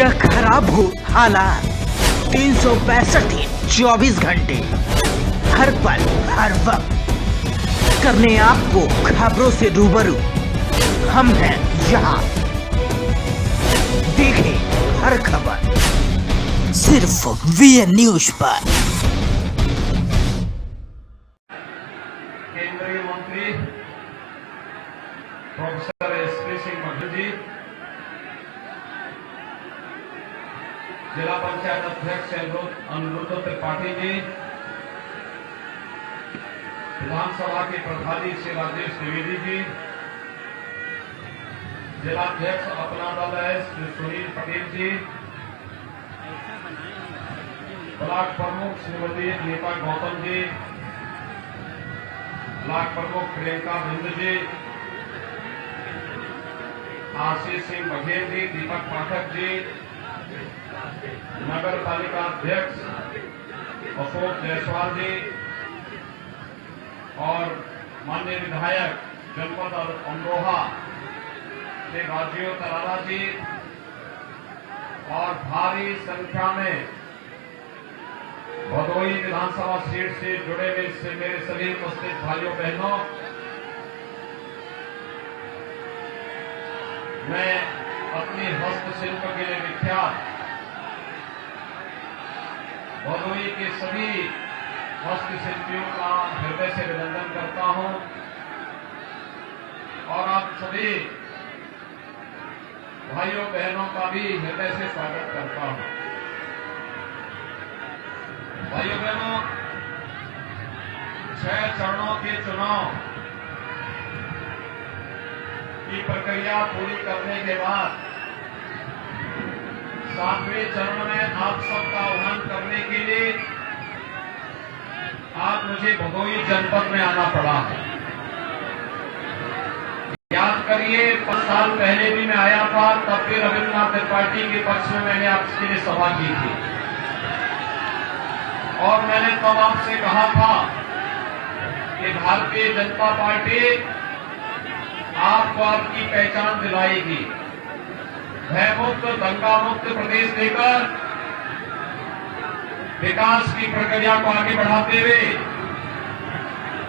यह खराब हो हालात 365 दिन 24 घंटे हर पल हर वक्त करने आपको खबरों से रूबरू। हम हैं यहाँ, देखें हर खबर सिर्फ वीएन न्यूज पर। केंद्रीय मंत्री प्रोफेसर एसपी सिंह बघेल जी, जिला पंचायत अध्यक्ष अनिरुद्ध त्रिपाठी जी, विधानसभा के प्रभारी श्री राजेश द्विवेदी जी, जिलाध्यक्ष अपना दल है श्री सुनील पटेल जी, ब्लॉक प्रमुख श्रीमती अनीता गौतम जी, ब्लॉक प्रमुख प्रियंका बिंद जी, आशीष सिंह बघेल जी, दीपक पाठक जी, नगर पालिका अध्यक्ष अशोक जायसवाल जी और माननीय विधायक जनपद अमरोहा श्री राजीव तरारा जी और भारी संख्या में भदोही विधानसभा सीट से जुड़े हुए मेरे सभी उपस्थित भाइयों बहनों, मैं अपनी हस्तशिल्प के लिए विख्यात भदोही के सभी हस्तशिल्पियों का हृदय से अभिनंदन करता हूं और आप सभी भाइयों बहनों का भी हृदय से स्वागत करता हूं। भाइयों बहनों, 6 चरणों के चुनाव की प्रक्रिया पूरी करने के बाद 7वें चरण में आप सबका आह्वान करने के लिए आज मुझे भदोही जनपद में आना पड़ा है। याद करिए, 5 साल पहले भी मैं आया था, तब भी रविन्द्रनाथ त्रिपाठी के पक्ष में मैंने आपके लिए सभा की थी और मैंने तब आपसे कहा था कि भारतीय जनता पार्टी आपको आपकी पहचान दिलाएगी, भयमुक्त दंगा मुक्त प्रदेश देकर विकास की प्रक्रिया को आगे बढ़ाते हुए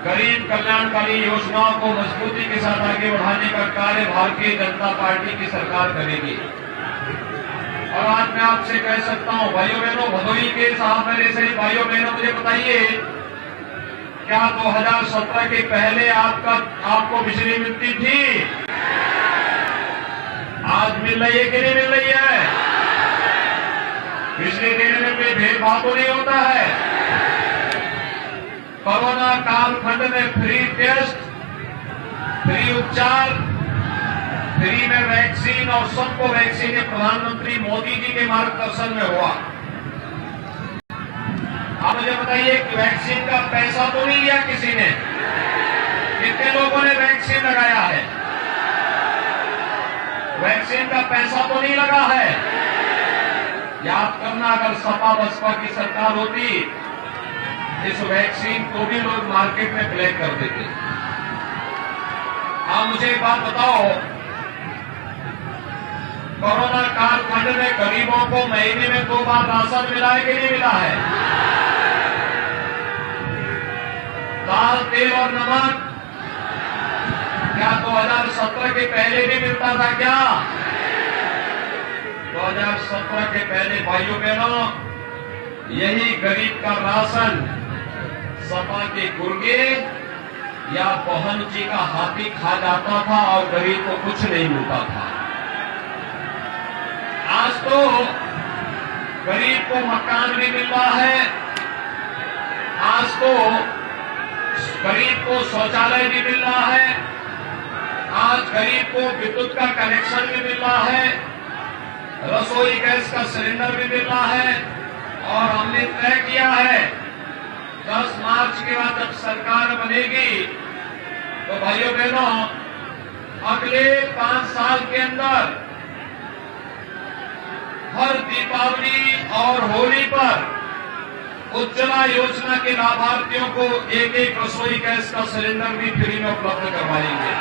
गरीब कल्याणकारी योजनाओं को मजबूती के साथ आगे बढ़ाने का कार्य भारतीय जनता पार्टी की सरकार करेगी। और आज मैं आपसे कह सकता हूं, भाइयों बहनों, भदोही के साथ मेरे सभी भाइयों बहनों, मुझे बताइए, क्या 2017 के पहले आपको बिजली मिलती थी? आज मिल रही है कि नहीं मिल रही है? बिजली देने में कोई भेदभाव तो नहीं होता है। कोरोना कालखंड में फ्री टेस्ट, फ्री उपचार, फ्री में वैक्सीन और सबको वैक्सीन ये प्रधानमंत्री मोदी जी के मार्गदर्शन में हुआ। आप मुझे बताइए कि वैक्सीन का पैसा तो नहीं लिया किसी ने? कितने लोगों ने वैक्सीन लगाया है? वैक्सीन का पैसा तो नहीं लगा है। याद करना, अगर सपा बसपा की सरकार होती, इस वैक्सीन को भी लोग मार्केट में ब्लैक कर देते। आप मुझे एक बात बताओ, कोरोना कालखंड में गरीबों को महीने में 2 बार राशन मिला है कि नहीं मिला है? दाल, तेल और नमक क्या 2017 के पहले भी मिलता था क्या? 2017 के पहले भाइयों बहनों, यही गरीब का राशन सपा के गुर्गे या बहन जी का हाथी खा जाता था और गरीब को कुछ नहीं मिलता था। आज तो गरीब को मकान भी मिल रहा है, आज तो गरीब को शौचालय भी मिल रहा है, आज गरीब को विद्युत का कनेक्शन भी मिल रहा है, रसोई गैस का सिलेंडर भी मिल रहा है। और हमने तय किया है 10 मार्च के बाद जब सरकार बनेगी तो भाइयों बहनों, अगले 5 साल के अंदर हर दीपावली और होली पर उज्ज्वला योजना के लाभार्थियों को एक रसोई गैस का सिलेंडर भी फ्री में उपलब्ध करवाएंगे।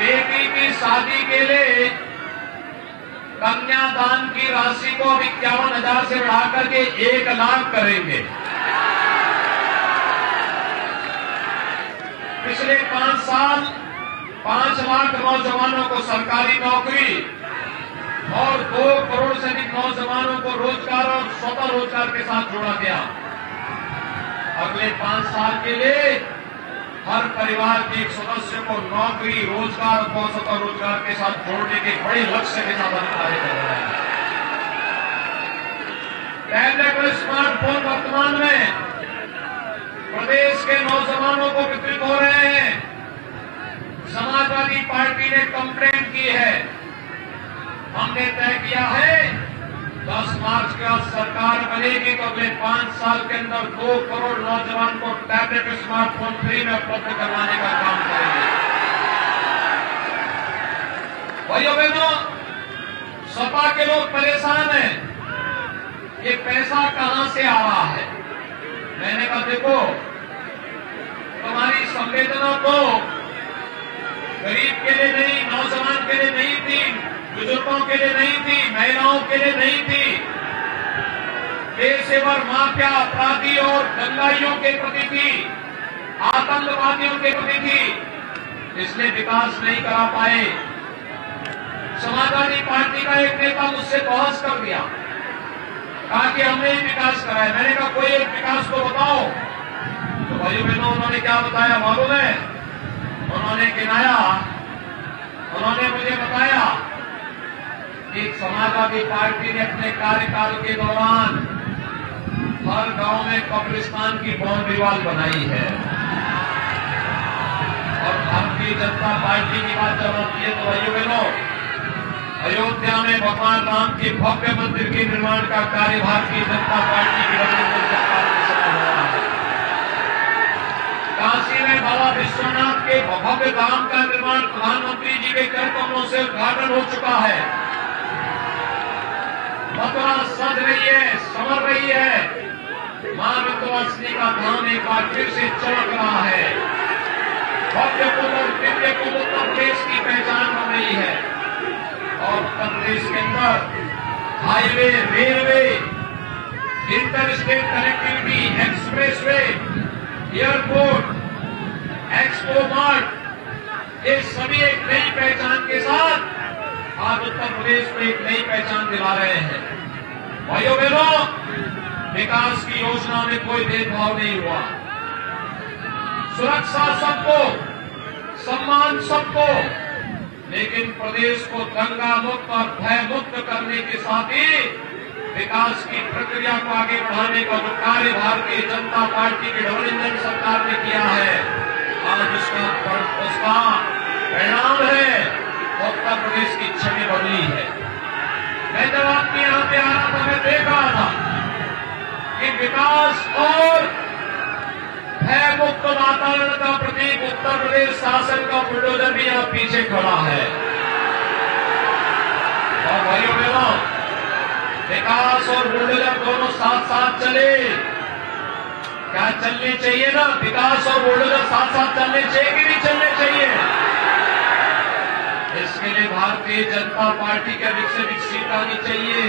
बेटी की शादी के लिए कन्यादान की राशि को अब 51,000 से बढ़ाकर के 1 लाख करेंगे। पिछले 5 साल 5 लाख नौजवानों को सरकारी नौकरी और 2 करोड़ से अधिक नौजवानों को रोजगार और स्वतः रोजगार के साथ जोड़ा गया। अगले 5 साल के लिए हर परिवार के एक सदस्य को नौकरी, रोजगार और स्वतः रोजगार के साथ जोड़ने के बड़े लक्ष्य के साथ हम कार्य कर रहे हैं। टैबलेट और स्मार्टफोन वर्तमान में प्रदेश के नौजवानों को वितरित हो रहे हैं। समाजवादी पार्टी ने कंप्लेंट की है। हमने तय किया है 10 मार्च के बाद सरकार बनेगी तो अगले 5 साल के अंदर 2 करोड़ नौजवान को टैबलेट और स्मार्टफोन फ्री में उपलब्ध करवाने का काम करेंगे। भाइयों बहनों, सपा के लोग परेशान हैं, ये पैसा कहां से आ रहा है। मैंने कहा देखो, तुम्हारी संवेदना तो गरीब के लिए नहीं, नौजवान के लिए नहीं थी, बुजुर्गों के लिए नहीं थी, महिलाओं के लिए नहीं थी, पेशेवर माफिया अपराधी और दंगाइयों के प्रति थी, आतंकवादियों के प्रति थी। इसलिए विकास नहीं करा पाए। समाजवादी पार्टी का एक नेता मुझसे बहस कर दिया, कहा कि हमने ही विकास कराया। मैंने कहा कोई एक विकास को बताओ। तो भाई बहनों, उन्होंने क्या बताया मालूम है? उन्होंने गिनाया, उन्होंने मुझे बताया कि समाजवादी पार्टी ने अपने कार्यकाल के दौरान हर गांव में कब्रिस्तान की बाउंड्री वॉल बनाई है। और भारतीय जनता पार्टी की बात जब आती है तो भाइयों बहनों, अयोध्या में भगवान राम के भव्य मंदिर के निर्माण का कार्य भारतीय जनता पार्टी की गठबंधन सरकार के समय हो रहा है। काशी में बाबा विश्वनाथ के भव्य धाम का निर्माण प्रधानमंत्री जी के कर कमलों से उद्घाटन हो चुका है। मथुरा सज रही है, संवर रही है। मां विंध्यवासिनी का धाम एक बार फिर से चमक रहा है। भव्य कुंभ और दिव्य कुंभ उत्तर प्रदेश की पहचान बन रही है। और उत्तर प्रदेश के अंदर highway, railway, inter state connectivity, expressway, airport, expo mart, ये सभी एक नई पहचान के साथ आज उत्तर प्रदेश को एक नई पहचान दिला रहे हैं। भाइयों बहनों, विकास की योजना में कोई भेदभाव नहीं हुआ। सुरक्षा सबको, सम्मान सबको, लेकिन प्रदेश को दंगा मुक्त और भय मुक्त करने के साथ ही विकास की प्रक्रिया को आगे बढ़ाने का जो कार्य भारतीय जनता पार्टी की डबल इंजन सरकार ने किया है, आज उसका परिणाम है उत्तर प्रदेश की छवि बदली है। मैं जब आपके यहां पे आ रहा था, मैं देख रहा था कि विकास और भय मुक्त वातावरण का प्रतीक उत्तर प्रदेश शासन का बुलडोजर भी यहां पीछे खड़ा है। और भाइयों बहनों, विकास और बुलडोजर दोनों साथ साथ चले। क्या चलने चाहिए ना? विकास और बुलडोजर साथ साथ चलने चाहिए कि नहीं चलने चाहिए? इसके लिए भारतीय जनता पार्टी के अधिक से अधिक सीट आनी चाहिए।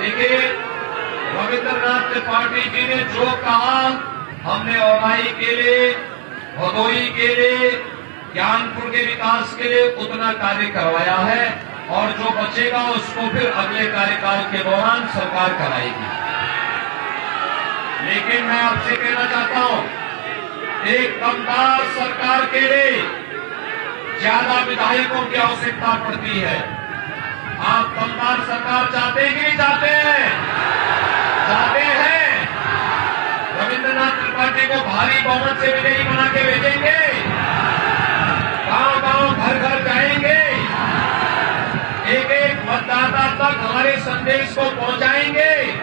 देखिए, रविंद्रनाथ त्रिपाठी जी ने जो कहा, हमने औराई के लिए, भदोही के लिए, ज्ञानपुर के विकास के लिए उतना कार्य करवाया है। और जो बचेगा उसको फिर अगले कार्यकाल के दौरान सरकार कराएगी। लेकिन मैं आपसे कहना चाहता हूं, एक दमदार सरकार के लिए ज्यादा विधायकों की आवश्यकता पड़ती है। आप दमदार सरकार चाहते हैं कि नहीं चाहते हैं? चाहते हैं। रविंद्रनाथ त्रिपाठी को भारी बहुमत से विजयी बना के भेजेंगे, गांव-गांव, घर-घर जाएंगे, एक-एक मतदाता तक हमारे संदेश को पहुंचाएंगे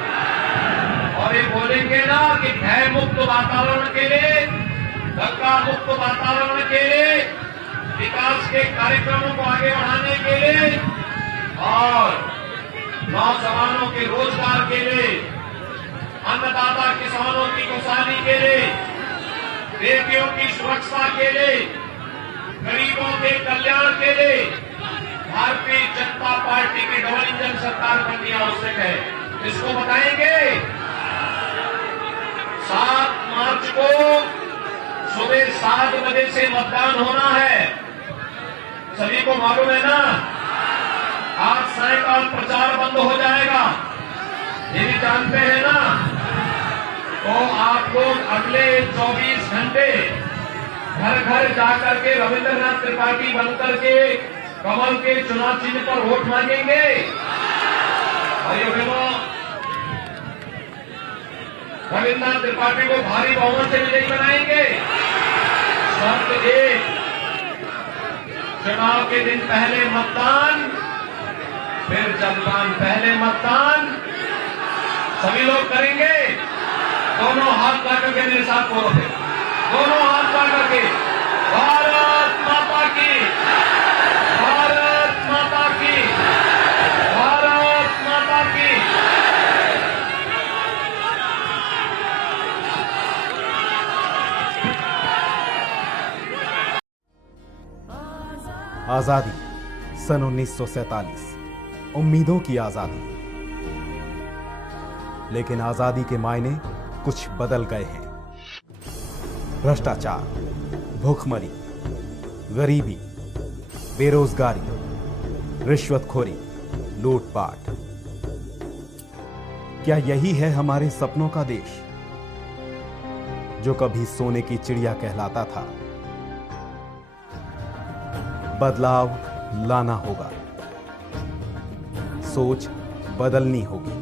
और ये बोलेंगे ना कि भय मुक्त वातावरण के लिए, दंगा मुक्त वातावरण के लिए, विकास के कार्यक्रमों को आगे बढ़ाने के लिए और नौजवानों के रोजगार के लिए, अन्नदाता किसानों की खुशहाली के लिए, बेटियों की सुरक्षा के लिए गरीबों के कल्याण के लिए भारतीय जनता पार्टी की डबल इंजन सरकार बननी आवश्यक है। इसको बताएंगे। 7 मार्च को सुबह 7 बजे से मतदान होना है। सभी को मालूम है ना। आज सायकाल प्रचार बंद हो जाएगा, ये भी जानते हैं ना। तो आप लोग अगले 24 घंटे घर घर जाकर के रविंद्रनाथ त्रिपाठी बनकर के कमल के चुनाव चिन्ह पर वोट मांगेंगे। भाइयों बहनों, रविंद्रनाथ त्रिपाठी को भारी बहुमत से विजयी बनाएंगे। शर्त 1, चुनाव के दिन पहले मतदान, फिर जलपान। पहले मतदान सभी लोग करेंगे। दोनों हाथ ला करके मेरे साथ बोलो। फिर दोनों हाथ ला करके भारत माता की, भारत माता की, भारत माता की। आजादी सन 1947, उम्मीदों की आजादी। लेकिन आजादी के मायने कुछ बदल गए हैं। भ्रष्टाचार, भूखमरी, गरीबी, बेरोजगारी, रिश्वतखोरी, लूटपाट। क्या यही है हमारे सपनों का देश, जो कभी सोने की चिड़िया कहलाता था? बदलाव लाना होगा, सोच बदलनी होगी।